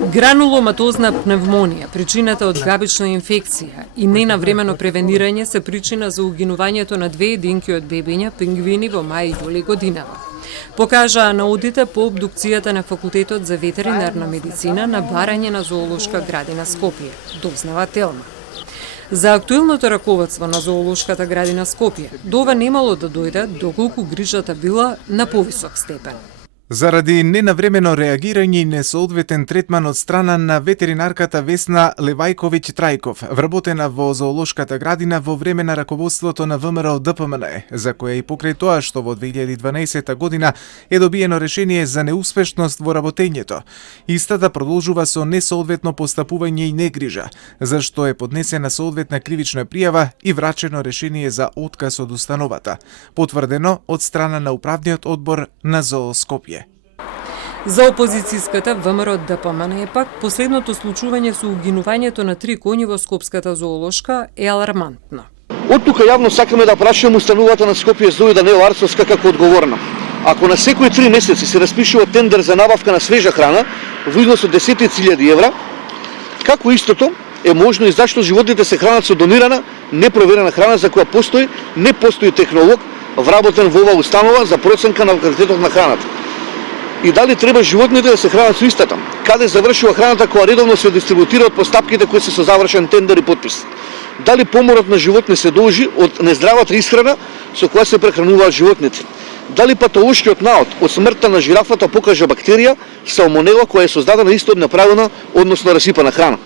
Грануломатозна пневмонија, причината од габична инфекција и ненавремено превенирање се причина за угинувањето на 2 единки од бебиња пингвини во мај-јули годинава. Покажаа наудите по обдукцијата на Факултетот за ветеринарна медицина на барање на зоолошка градина Скопје, дознава Телма. За актуелното раководство на зоолошката градина Скопје, до ова немало да дојде доколку грижата била на повисок степен. Заради ненавремено реагирање и несоодветен третман од страна на ветеринарката Весна Левајковиќ-Трајков, вработена во зоолошката градина во време на раководството на ВМРО ДПМН, за која и покрај тоа што во 2012 година е добиено решение за неуспешност во работењето, истата продолжува со несоодветно постапување и негрижа, за што е поднесена соодветна кривична пријава и врачено решение за отказ од установата, потврдено од страна на управниот одбор на ЗОО Скопје. За опозицијската ВМРО ДПМН пак последното случување со угинувањето на 3 коњи во Скопската зоолошка е алармантно. Од тука јавно сакаме да прашуваме установата на Скопје Зоо Даниел Арцовска како одговорна. Ако на секои 3 месеци се распишува тендер за набавка на свежа храна во износ од 10.000 евра, како истото е можно и зашто животните се хранат со донирана, непроверена храна за која не постои технолог вработен во оваа установа за проценка на квалитетот на храната. И дали треба животните да се хранат со истата? Каде завршува храната која редовно се дистрибутира од постапките кои се со завршен тендер и подпис? Дали поморот на животни се должи од нездравата исхрана со која се прехрануваат животните? Дали патолошкиот наод од смртта на жирафата покажа бактерија салмонела која е создадена исто од неправилна, односно расипана храна?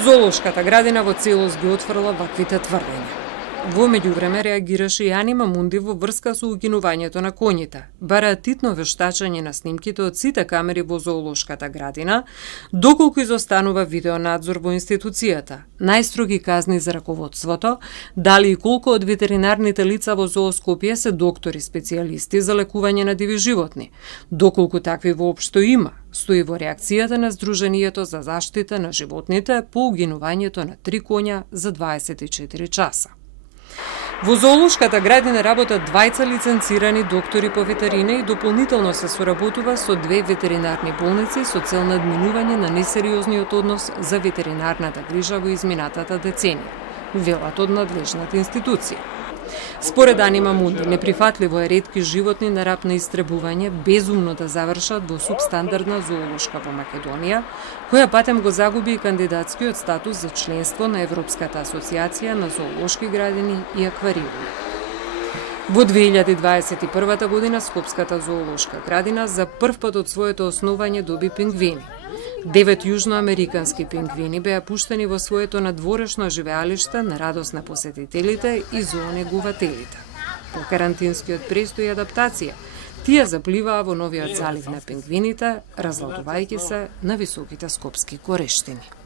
Зоолошката градина во целост ги отфрла ваквите тврдења. Во меѓувреме реагираше и Анима Мунди во врска со угинувањето на коњите. Бараат титно вештачење на снимките од сите камери во зоолошката градина, доколку изостанува видеонадзор во институцијата, најстроги казни за раководството, дали и колку од ветеринарните лица во ЗОО Скопје се доктори специјалисти за лекување на диви животни, доколку такви воопшто има, стои во реакцијата на Сдруженијето за заштита на животните по угинувањето на 3 коња за 24 часа. Во зоолошката градина работат 2 лиценцирани доктори по ветерина и дополнително се соработува со 2 ветеринарни болници со цел надминување на несериозниот однос за ветеринарната грижа во изминатата деценија, велат од надлежната институција. Според Анима Мунди, неприфатливо е ретки животни на раб на истребување безумно да завршат во субстандардна зоолошка во Македонија, која патем го загуби и кандидатскиот статус за членство на Европската асоциација на зоолошки градини и аквариуми. Во 2021 година Скопската зоолошка градина за прв пат од своето основање доби пингвини. 9 јужноамерикански пингвини беа пуштени во своето надворешно живеалиште на радост на посетителите и зоонегувателите. По карантинскиот престој и адаптација, тие запливаа во новиот залив на пингвините, разладувајќи се на високите скопски корештини.